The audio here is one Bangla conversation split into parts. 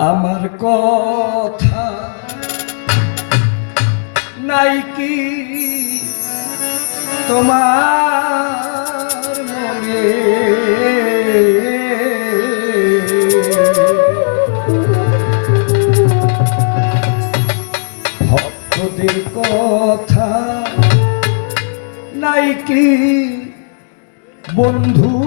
আমার কথা নাই কি? তোমার মনে ভক্তদের কথা নাই কি বন্ধুর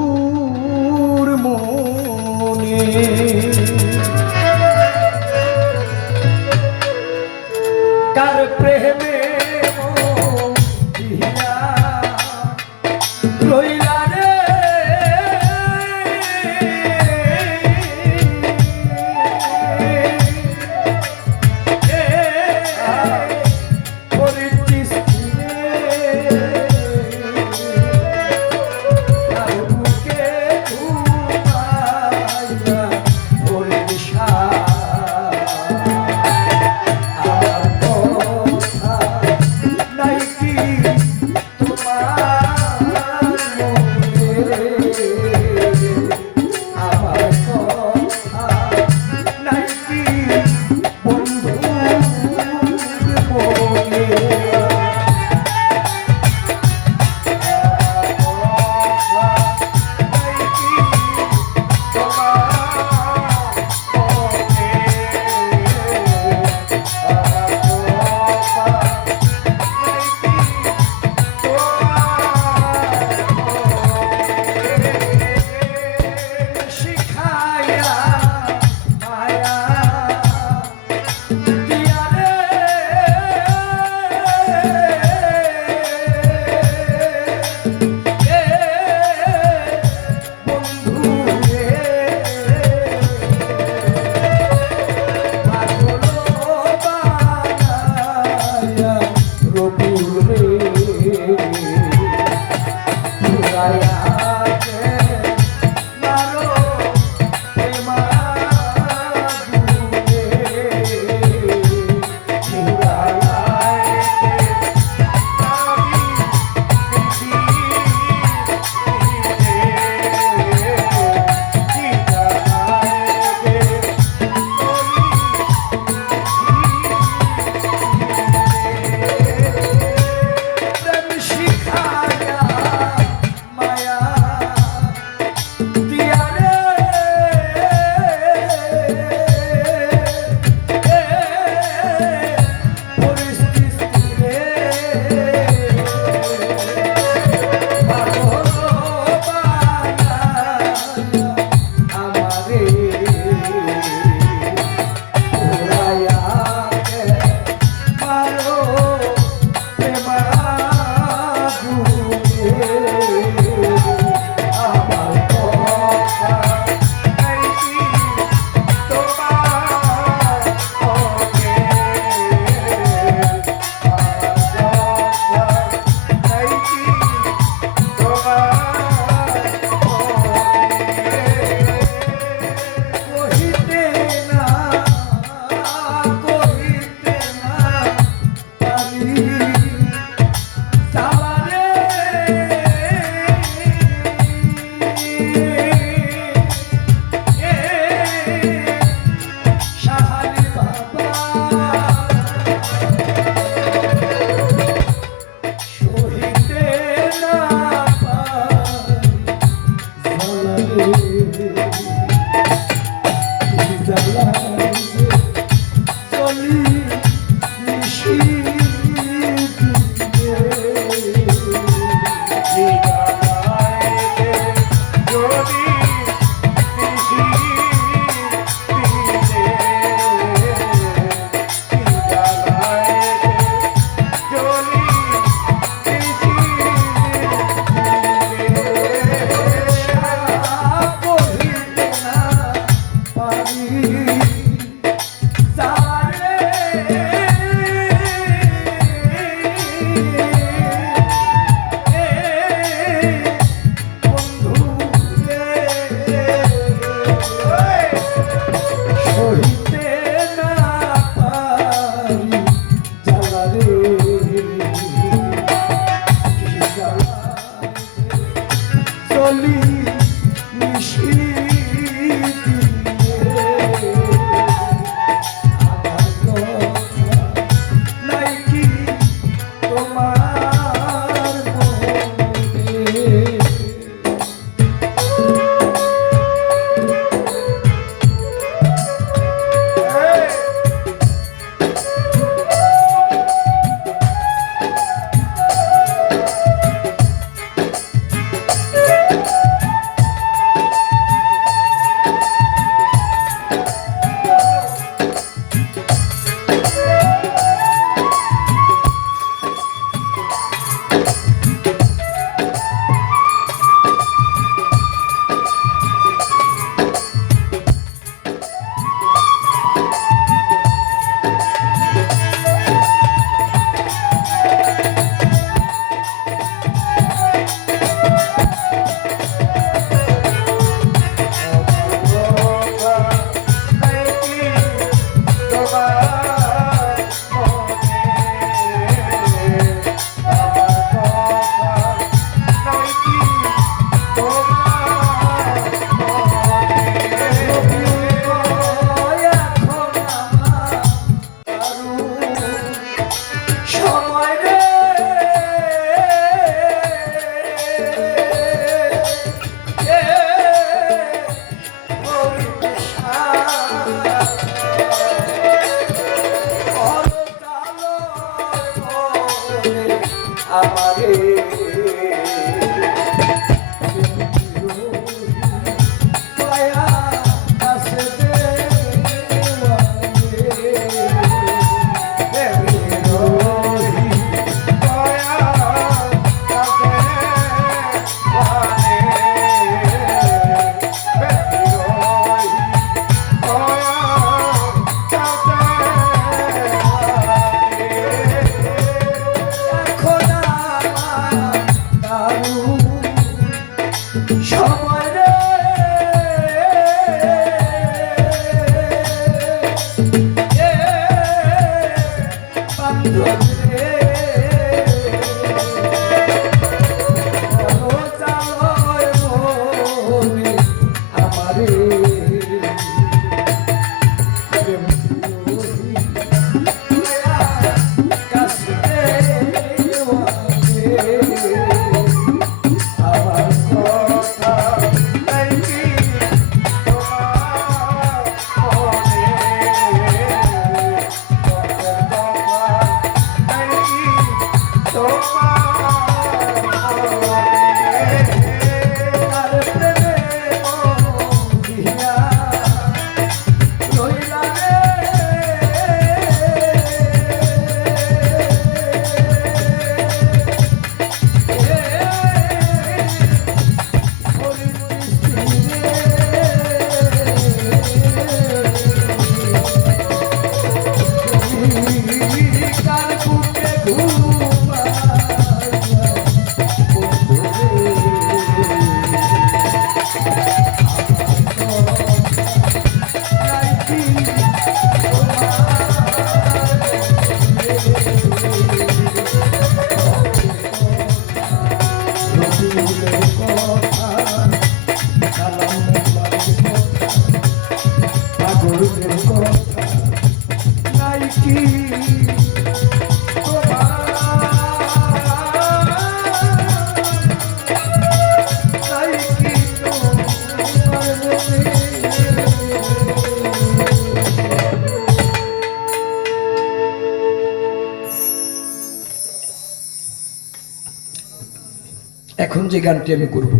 যে গানটি আমি করব।